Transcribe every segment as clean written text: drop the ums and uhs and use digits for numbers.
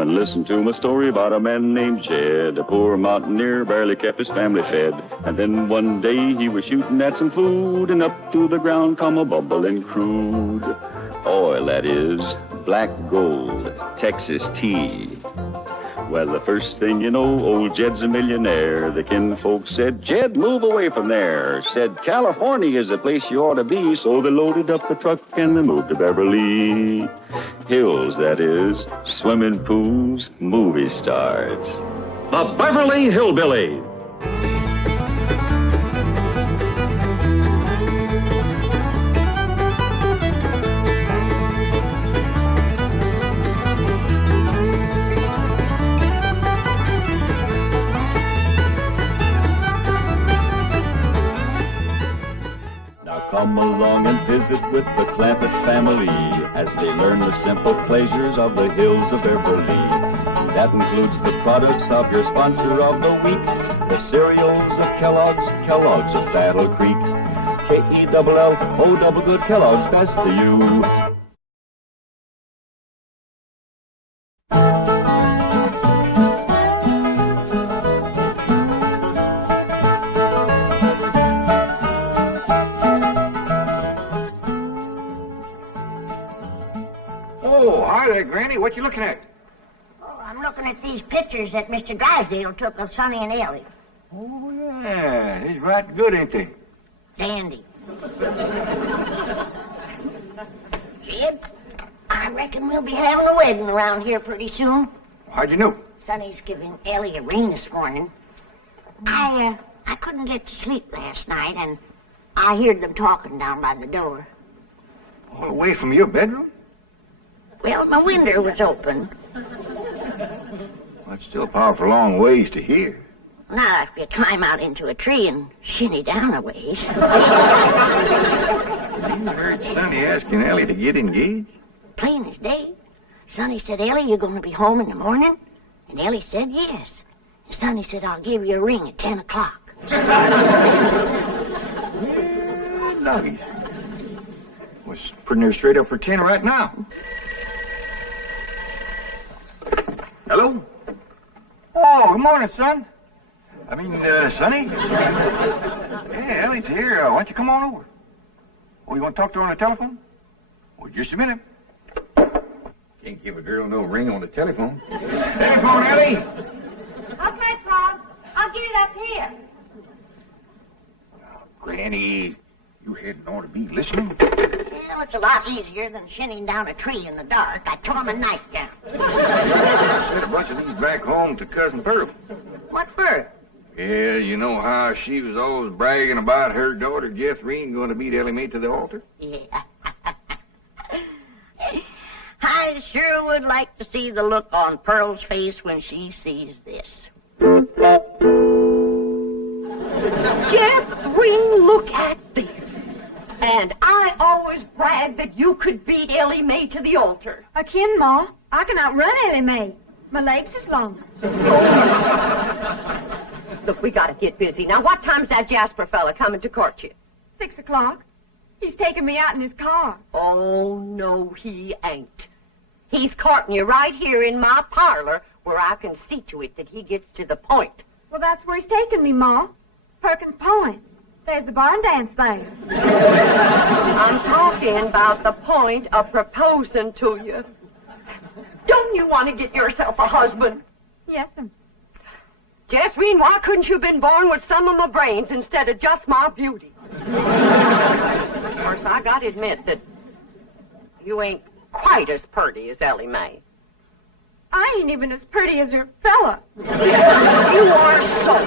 Come and listen to my story about a man named Jed. A poor mountaineer barely kept his family fed. And then one day he was shooting at some food, and up through the ground come a bubbling crude oil, that is, black gold, Texas tea. Well, the first thing you know, old Jed's a millionaire. The kinfolk said, Jed, move away from there. Said, California is the place you ought to be. So they loaded up the truck and they moved to Beverly Hills, that is, swimming pools, movie stars. The Beverly Hillbillies. Come along and visit with the Clampett family as they learn the simple pleasures of the hills of Beverly. That includes the products of your sponsor of the week, the cereals of Kellogg's, Kellogg's of Battle Creek. K-E-double-L-O double good Kellogg's, best to you. Granny, what you looking at? Oh, I'm looking at these pictures that Mr. Drysdale took of Sonny and Elly. Oh, yeah. He's right good, ain't he? Dandy. Jed, I reckon we'll be having a wedding around here pretty soon. How'd you know? Sonny's giving Elly a ring this morning. I couldn't get to sleep last night, and I heard them talking down by the door. All away from your bedroom? Well, my window was open. That's still a powerful long ways to hear. Not if you climb out into a tree and shinny down a ways. You heard Sonny asking Elly to get engaged? Plain as day. Sonny said, Elly, you going to be home in the morning? And Elly said, yes. And Sonny said, I'll give you a ring at 10 o'clock. Yeah, doggies. Was putting her straight up for 10 right now. Hello? Oh, good morning, son. Sonny? Yeah, Elly's here. Why don't you come on over? Oh, you want to talk to her on the telephone? Oh, just a minute. Can't give a girl no ring on the telephone. Telephone, Elly? Okay, Bob. I'll get it up here. Oh, Granny, you hadn't ought to be listening. Well, it's a lot easier than shinning down a tree in the dark. I took my nightgown. Send a bunch of these back home to Cousin Pearl. What for? Yeah, you know how she was always bragging about her daughter, Jethrine, going to meet Elly May to the altar? Yeah. I sure would like to see the look on Pearl's face when she sees this. Jethrine, look at this. And I always bragged that you could beat Elly May to the altar. I can, Ma. I can outrun Elly May. My legs is longer. Look, we gotta get busy. Now, what time's that Jasper fella coming to court you? 6 o'clock. He's taking me out in his car. Oh, no, he ain't. He's courting you right here in my parlor where I can see to it that he gets to the point. Well, that's where he's taking me, Ma. Perkins Point. There's the barn dance there. I'm talking about the point of proposing to you. Don't you want to get yourself a husband? Yes'm. Jethrine, why couldn't you have been born with some of my brains instead of just my beauty? Of course, I gotta admit that you ain't quite as pretty as Elly May. I ain't even as pretty as her fella. You are so...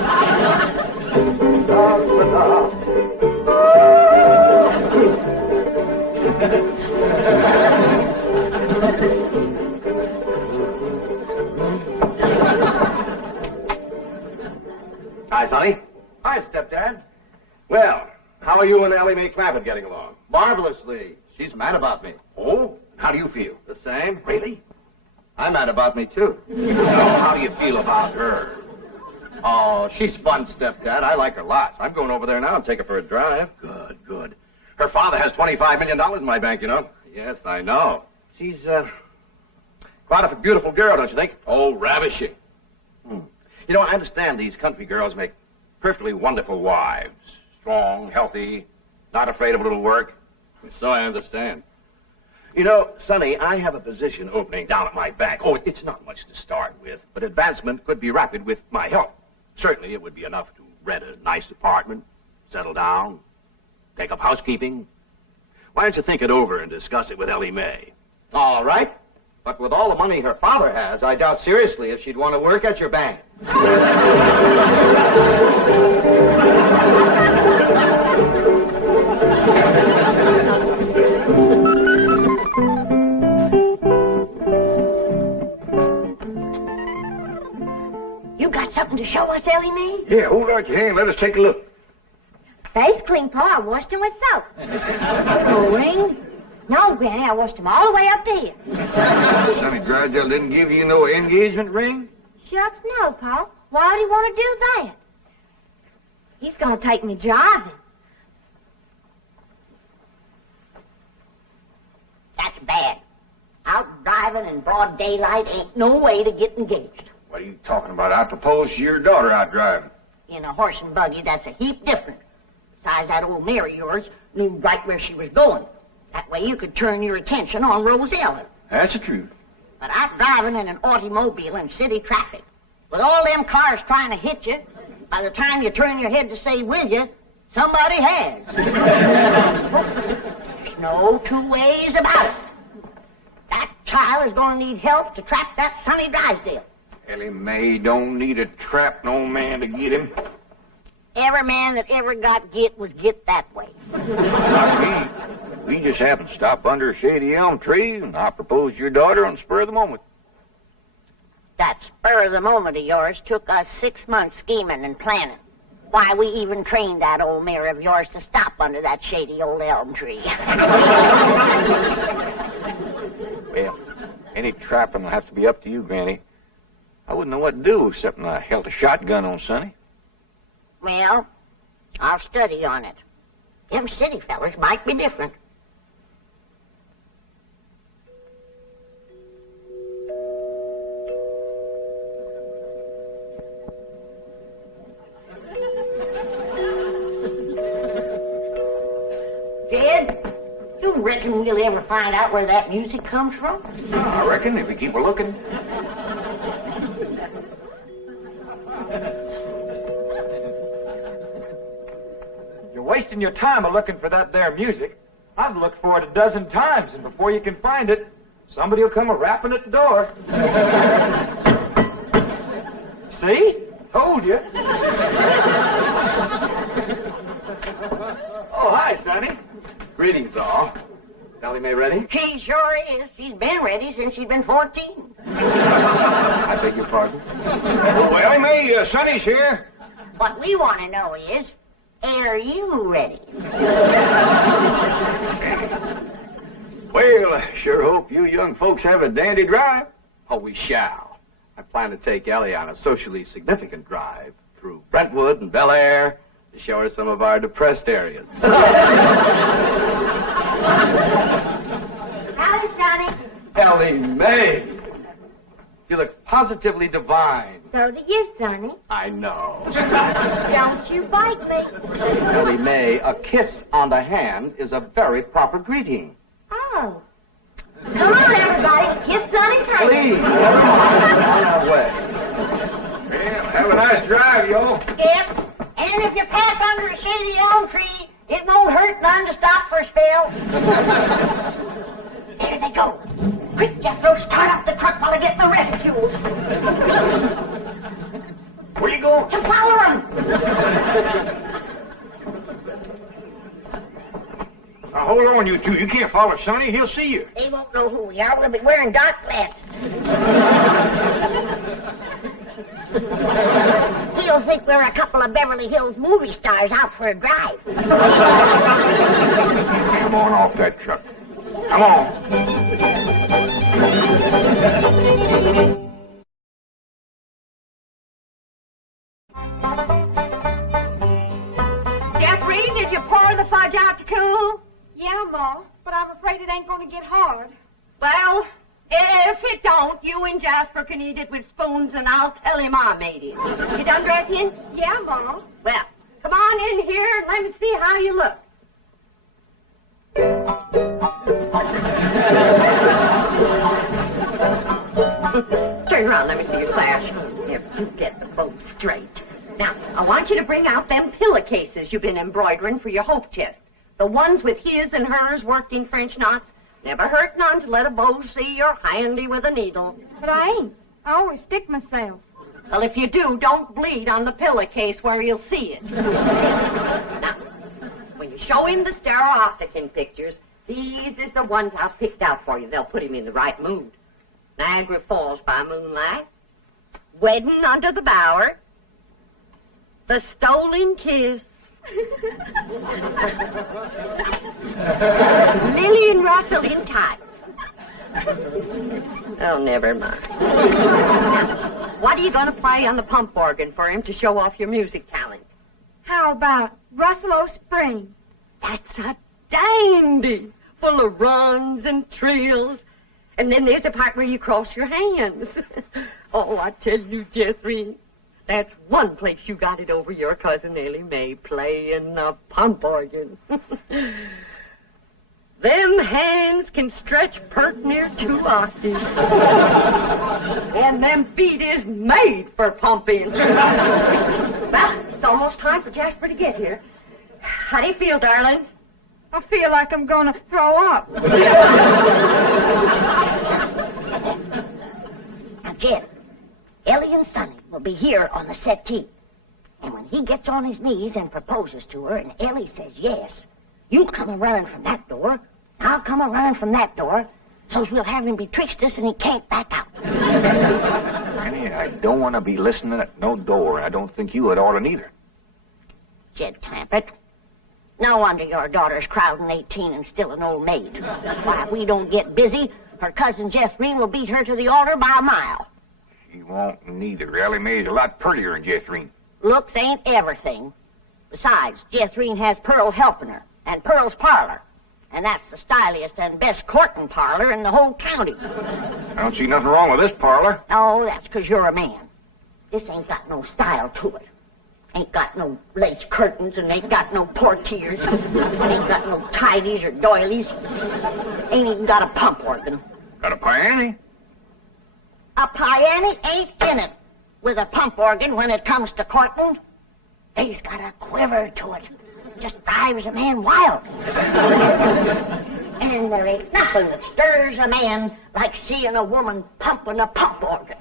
Hi, Sonny. Hi, stepdad. Well, how are you and Elly May Clampett getting along? Marvelously. She's mad about me. Oh? How do you feel? The same? Really? I'm mad about me, too. Well, how do you feel about her? Oh, she's fun, stepdad. I like her lots. I'm going over there now and take her for a drive. Good, good. Her father has $25 million in my bank, you know. Yes, I know. She's Quite a beautiful girl, don't you think? Oh, ravishing. You know, I understand these country girls make perfectly wonderful wives. Strong, healthy, not afraid of a little work. So I understand. You know, Sonny, I have a position opening down at my bank. Oh, it's not much to start with, but advancement could be rapid with my help. Certainly, it would be enough to rent a nice apartment, settle down, take up housekeeping. Why don't you think it over and discuss it with Elly May? All right. But with all the money her father has, I doubt seriously if she'd want to work at your bank. You got something to show us, Elly May? Yeah, hold out your hand. Let us take a look. Face clean, Pa. I washed them with soap. No ring? No, Granny, I washed them all the way up to here. Sonny Drysdale didn't give you no engagement ring? Shucks, no, Pa. Why'd he want to do that? He's going to take me driving. That's bad. Out driving in broad daylight ain't no way to get engaged. What are you talking about? I proposed to your daughter out driving. In a horse and buggy, that's a heap different. Besides, that old mare of yours knew right where she was going. That way you could turn your attention on Rosella. That's the truth. But out driving in an automobile in city traffic, with all them cars trying to hit you, by the time you turn your head to say, will you, somebody has. There's no two ways about it. That child is going to need help to trap that Sonny Drysdale. Elly May don't need to trap no man to get him. Every man that ever got get was get that way. Not me. We just happened to stop under a shady elm tree, and I proposed to your daughter on the spur of the moment. That spur of the moment of yours took us 6 months scheming and planning. Why, we even trained that old mare of yours to stop under that shady old elm tree. Well, any trapping will have to be up to you, Granny. I wouldn't know what to do except I held a shotgun on Sonny. Well, I'll study on it. Them city fellers might be different. Jed, you reckon we'll ever find out where that music comes from? I reckon if we keep a looking. You're wasting your time a-looking for that there music. I've looked for it a dozen times, and before you can find it, somebody will come a-rapping at the door. See? Told you. Oh, hi, Sonny. Greetings, all. Elly May ready? She sure is. She's been ready since she's been 14. I beg your pardon? Oh, Elly May, Sonny's here. What we want to know is, are you ready? Well, I sure hope you young folks have a dandy drive. Oh, we shall. I plan to take Ellie on a socially significant drive through Brentwood and Bel Air to show her some of our depressed areas. Howdy, Sonny. Elly May! You look positively divine. So do you, Sonny. I know. Don't you bite me. Elly May, a kiss on the hand is a very proper greeting. Oh. Come on, everybody. Kiss Sonny's hand. Please, never mind. On our way. Well, have a nice drive, y'all. Yep. And if you pass under a shady elm tree, it won't hurt none to stop for a spell. There they go. Quick, Jethro, start up the truck while I get the rest fuel. Where you going? To follow them. Now, hold on, you two. You can't follow Sonny. He'll see you. They won't know who we are. We'll be wearing dark glasses. He'll think we're a couple of Beverly Hills movie stars out for a drive. Come on off that truck. Come on. Jethrine, did you pour the fudge out to cool? Yeah, Ma, but I'm afraid it ain't going to get hard. Well, If it don't, you and Jasper can eat it with spoons, and I'll tell him I made it. You done dressing? Yeah, Ma. Well, come on in here and let me see how you look. Turn around, let me see your sash. Never do get the bow straight. Now, I want you to bring out them pillowcases you've been embroidering for your hope chest. The ones with his and hers worked in French knots. Never hurt none to let a beau see you're handy with a needle. But I ain't. I always stick myself. Well, if you do, don't bleed on the pillowcase where you'll see it. Now, when you show him the stereopticon pictures, these is the ones I've picked out for you. They'll put him in the right mood. Niagara Falls by moonlight, Wedding under the bower, The Stolen Kiss, Lily and Russell in tights. Oh, never mind. Now, what are you going to play on the pump organ for him to show off your music talent? How about Russell O'Spring? That's a dandy, full of runs and trills. And then there's the part where you cross your hands. Oh, I tell you, Jethrine, that's one place you got it over your cousin Elly May playing the pump organ. Them hands can stretch pert near 2 octaves. And them feet is made for pumping. Well, it's almost time for Jasper to get here. How do you feel, darling? I feel like I'm going to throw up. Now, Jed, Elly and Sonny will be here on the settee. And when he gets on his knees and proposes to her and Elly says yes, you come a-running from that door, I'll come a-running from that door, so's we'll have him betwixt us and he can't back out. Granny, I don't want to be listening at no door, and I don't think you would ought to neither. Jed Clampett, no wonder your daughter's crowding 18 and still an old maid. Why, if we don't get busy, her cousin Jethrine will beat her to the altar by a mile. She won't neither. Elly May's a lot prettier than Jethrine. Looks ain't everything. Besides, Jethrine has Pearl helping her, and Pearl's parlor. And that's the styliest and best courting parlor in the whole county. I don't see nothing wrong with this parlor. Oh, that's 'cause you're a man. This ain't got no style to it. Ain't got no lace curtains and ain't got no portieres. Ain't got no tidies or doilies. Ain't even got a pump organ. Got a piano? A piano ain't in it with a pump organ when it comes to courting. They's got a quiver to it. Just drives a man wild. And there ain't nothing that stirs a man like seeing a woman pumping a pump organ.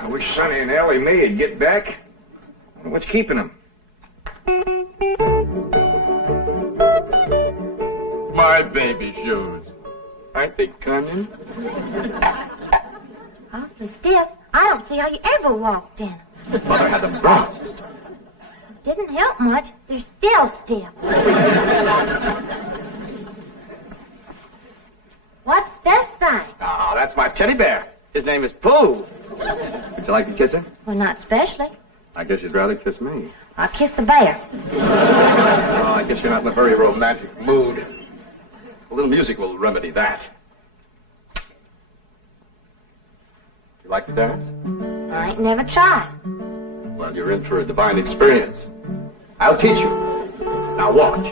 I wish Sonny and Elly May would get back. What's keeping them? My baby shoes. Aren't they cunning? Awfully stiff. I don't see how you ever walked in. Mother had them bronzed. Didn't help much. They're still stiff. What's this thing? Oh, that's my teddy bear. His name is Pooh. Would you like to kiss him? Well, not especially. I guess you'd rather kiss me. I'll kiss the bear. Oh, I guess you're not in a very romantic mood. A little music will remedy that. You like to dance? I ain't never tried. Well, you're in for a divine experience. I'll teach you. Now watch.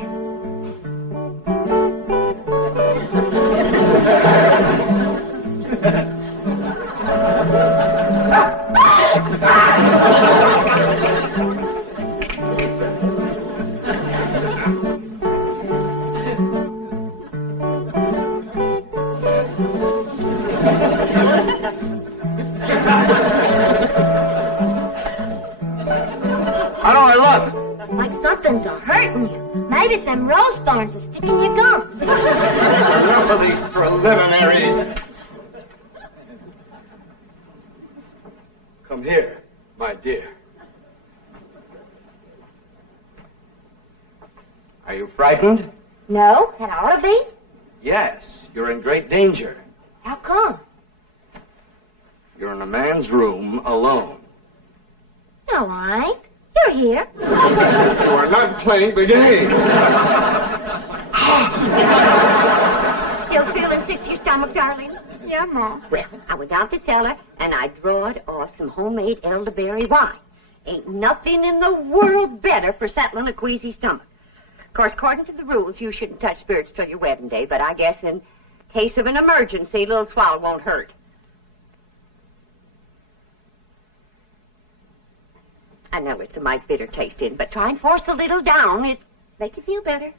How do I look? Like something's a-hurting you. Maybe some rose thorns are sticking your gums. Enough of these preliminaries. Come here, my dear. Are you frightened? No, it ought to be. Yes, you're in great danger. How come? You're in a man's room alone. No, I ain't. You're here. You are not playing the game. You'll stomach, darling? Yeah, Ma. Well, I went out the cellar and I drawed off some homemade elderberry wine. Ain't nothing in the world better for settling a queasy stomach. Of course, according to the rules, you shouldn't touch spirits till your wedding day, but I guess in case of an emergency, a little swallow won't hurt. I know it's a mighty bitter taste in, but try and force a little down. It'll make you feel better.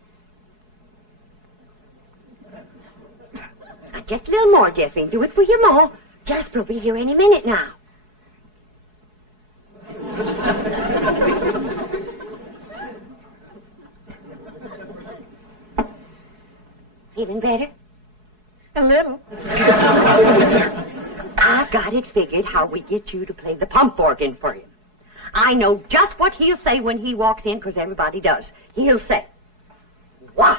Now, just a little more, Jethrine. Do it for your ma. Jasper will be here any minute now. Feeling better? A little. I've got it figured how we get you to play the pump organ for him. I know just what he'll say when he walks in, because everybody does. He'll say, "Why,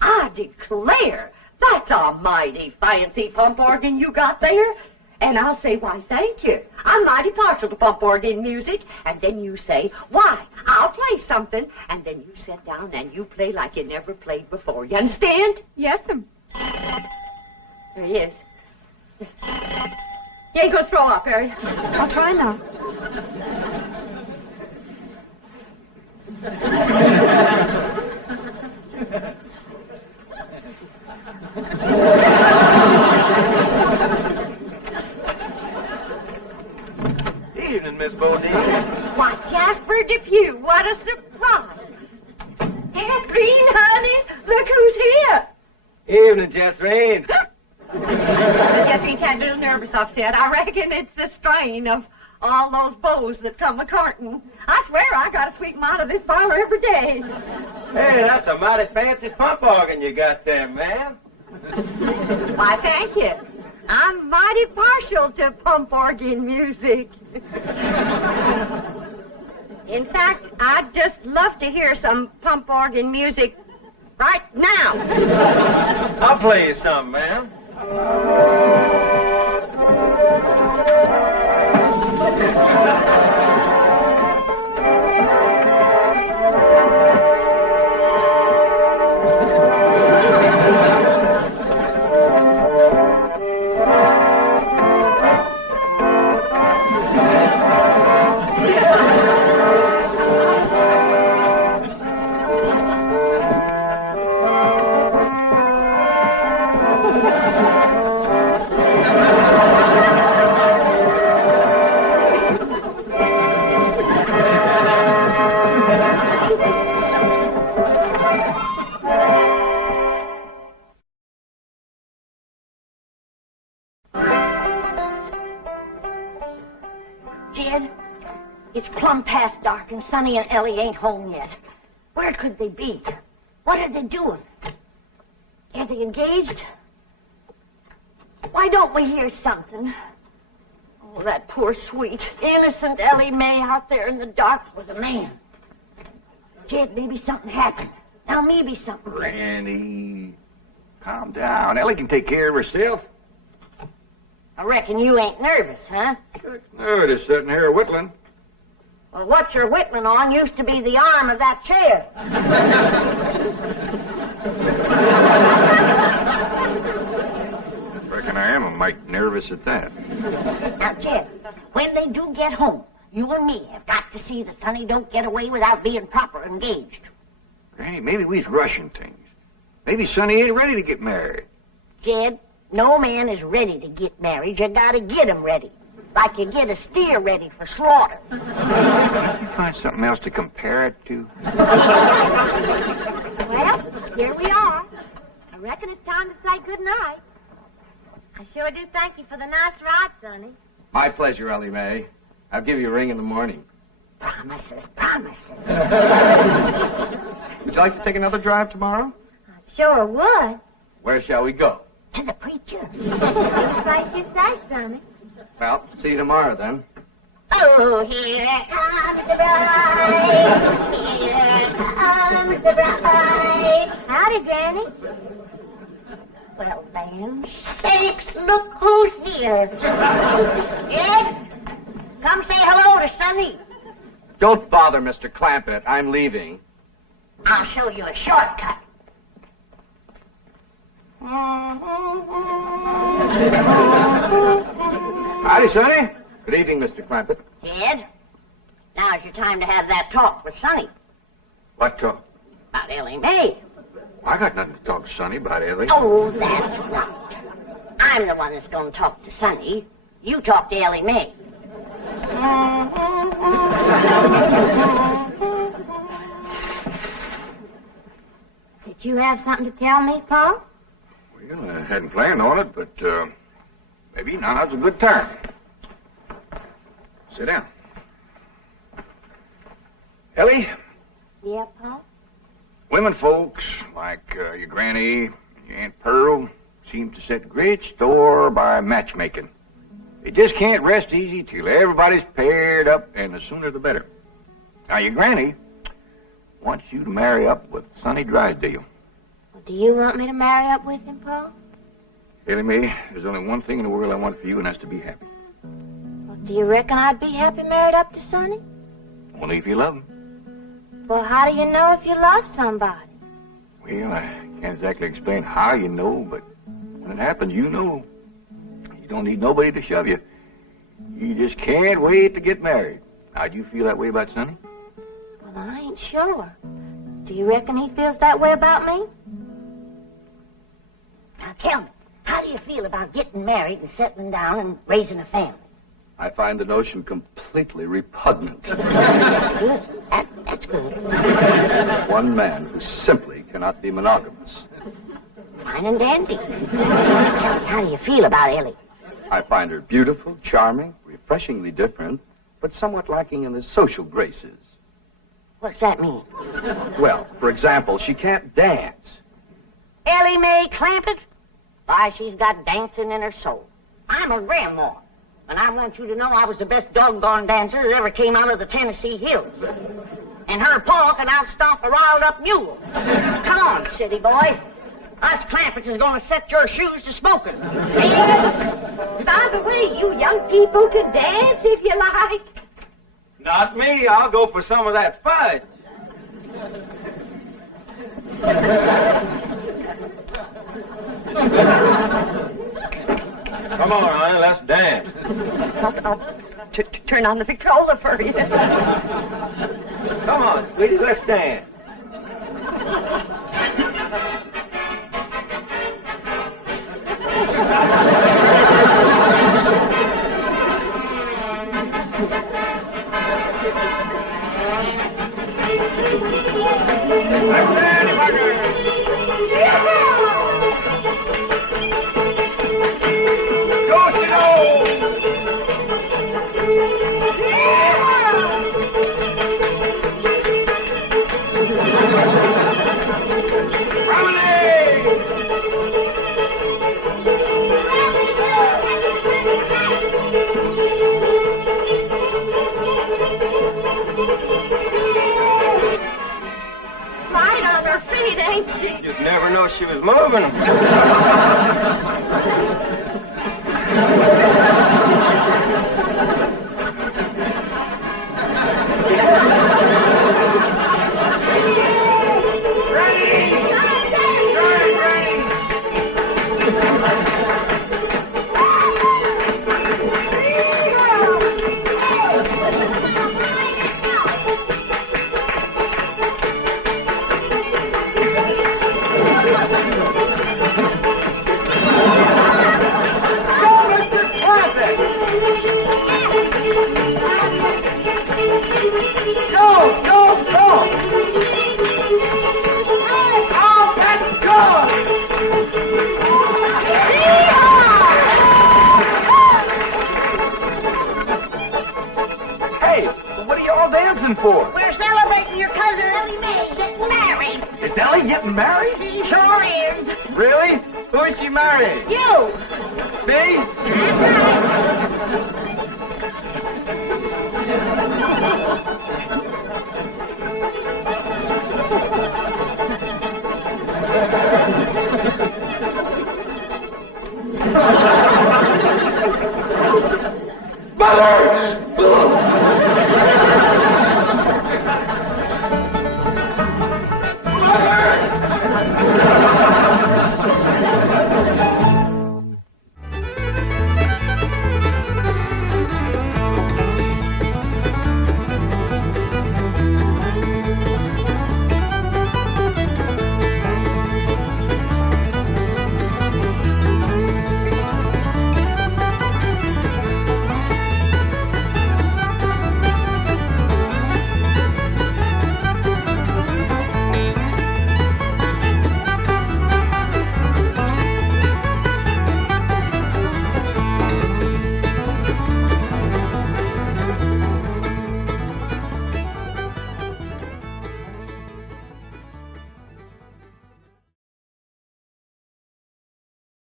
I declare, that's a mighty fancy pump organ you got there." And I'll say, "Why, thank you. I'm mighty partial to pump organ music." And then you say, "Why, I'll play something." And then you sit down and you play like you never played before. You understand? Yes'm. There he is. You ain't gonna throw up, are you? I'll try now. Evening, Miss Bodine. Why, Jasper Depew, what a surprise. Jethrine, honey, look who's here. Evening, Jethrine. Jethrine got a little nervous upset. I reckon it's the strain of all those beaux that come a-courting. I swear I gotta sweep them out of this parlor every day. Hey, that's a mighty fancy pump organ you got there, ma'am. Why, thank you. I'm mighty partial to pump organ music. In fact, I'd just love to hear some pump organ music right now. I'll play you some, ma'am. Jed, it's plumb past dark and Sonny and Elly ain't home yet. Where could they be? What are they doing? Are they engaged? Why don't we hear something? Oh, that poor, sweet, innocent Elly May out there in the dark with a man. Jed, maybe something happened. Now maybe something. Randy, calm down. Elly can take care of herself. I reckon you ain't nervous, huh? Nervous sitting here whittling. Well, what you're whittling on used to be the arm of that chair. Reckon I am a mite nervous at that. Now, Jed, when they do get home, you and me have got to see that Sonny don't get away without being proper engaged. Hey, maybe we's rushing things. Maybe Sonny ain't ready to get married. Jed, no man is ready to get married. You gotta get him ready. Like you get a steer ready for slaughter. Can you find something else to compare it to? Well, here we are. I reckon it's time to say good night. I sure do thank you for the nice ride, Sonny. My pleasure, Elly May. I'll give you a ring in the morning. Promises, promises. Would you like to take another drive tomorrow? I sure would. Where shall we go? To the preacher. Any place you say, Sonny. Well, see you tomorrow then. Oh, here comes the bride. Here comes the bride. Howdy, Granny. Well, land sakes, look who's here. Jed, come say hello to Sonny. Don't bother, Mr. Clampett. I'm leaving. I'll show you a shortcut. Howdy, Sonny. Good evening, Mr. Clampett. Ed, now's your time to have that talk with Sonny What talk? about Elly May. I got nothing to talk to Sonny about, Ellie. Oh, that's right. I'm the one that's going to talk to Sonny. You talk to Elly May. Did you have something to tell me, Paul? Well, I hadn't planned on it, but maybe now's a good time. Sit down. Ellie, Yeah, Paul? women folks like your granny and your Aunt Pearl seem to set great store by matchmaking. They just can't rest easy till everybody's paired up, and the sooner the better. Now, your granny wants you to marry up with Sonny Drysdale. Well, do you want me to marry up with him, Paul? Elly May, there's only one thing in the world I want for you, and that's to be happy. Well, do you reckon I'd be happy married up to Sonny? Only if you love him. Well, how do you know if you love somebody? Well, I can't exactly explain how you know, but when it happens, you know. You don't need nobody to shove you. You just can't wait to get married. Now, do you feel that way about Sonny? Well, I ain't sure. Do you reckon he feels that way about me? Now, tell me, how do you feel about getting married and settling down and raising a family? I find the notion completely repugnant. Good. That's good. One man who simply cannot be monogamous. Fine and dandy. Tell me, how do you feel about Elly? I find her beautiful, charming, refreshingly different, but somewhat lacking in the social graces. What's that mean? Well, for example, she can't dance. Elly May Clampett? Why, she's got dancing in her soul. I'm a grandma, and I want you to know I was the best doggone dancer that ever came out of the Tennessee hills. And her paw can outstomp a riled-up mule. Come on, city boy. Us Clampetts is going to set your shoes to smoking. By the way, you young people can dance if you like. Not me. I'll go for some of that fudge. Come on, honey, let's dance. I'll turn on the Victrola for you. Come on, sweetie, let's dance. Light on her feet, ain't she? You'd never know she was moving. For? We're celebrating your cousin Elly May getting married. Is Elly getting married? She sure is. Really? Who is she marrying? You. Me? That's right.